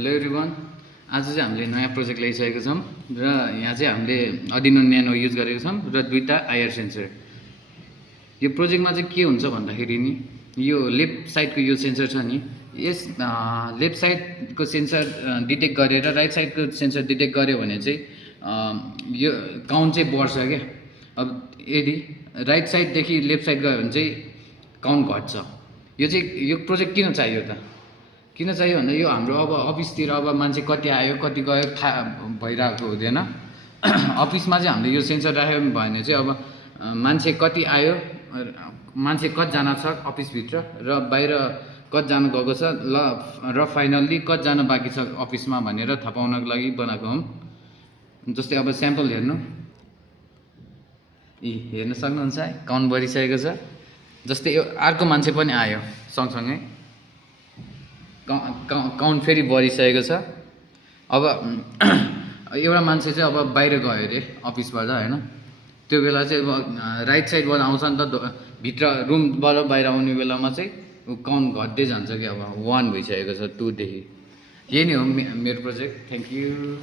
Hello everyone. आज चाहिँ हामीले नयाँ प्रोजेक्ट ल्याइसकेको छौँ र यहाँ चाहिँ हामीले Arduino Nano युज गरेको छौँ र दुईटा आइआर सेन्सर। यो प्रोजेक्टमा चाहिँ के हुन्छ भन्दाखेरि नि यो लेफ्ट साइडको यो सेन्सर छ नि, यस लेफ्ट साइडको सेन्सर डिटेक्ट गरेर राइट साइडको सेन्सर डिटेक्ट गर्यो भने चाहिँ यो काउन्ट चाहिँ बढ्छ क्या। अब यदि राइट साइडदेखि लेफ्ट साइड गयो भने चाहिँ काउन्ट घट्छ। यो प्रोजेक्ट किन चाहियो त? किन चाहियो भन्दा यो हाम्रो अब अफिसतिर अब मान्छे कति आयो कति गयो थाहा भइरहेको हुँदैन। अफिसमा चाहिँ हामीले यो सेन्सर राख्यो भने चाहिँ अब मान्छे कति आयो, मान्छे कतिजना छ अफिसभित्र र बाहिर कतिजना गएको छ र फाइनल्ली कतिजना बाँकी छ अफिसमा भनेर थाहा पाउनको लागि बनाएको हुँ। जस्तै अब स्याम्पल हेर्नु, हेर्न सक्नुहुन्छ है, काउन्ट बढिसकेको छ। जस्तै यो अर्को मान्छे पनि आयो सँगसँगै, काउन्ट फेरि बढिसकेको छ। अब एउटा मान्छे चाहिँ अब बाहिर गयो अरे अफिसबाट होइन, त्यो बेला चाहिँ अब राइट साइडबाट आउँछ नि त, भित्र रुमबाट बाहिर आउने बेलामा चाहिँ काउन्ट घट्दै जान्छ कि अब 1 भइसकेको छ 2 देखि। यही नै हो मेरो प्रोजेक्ट। Thank you.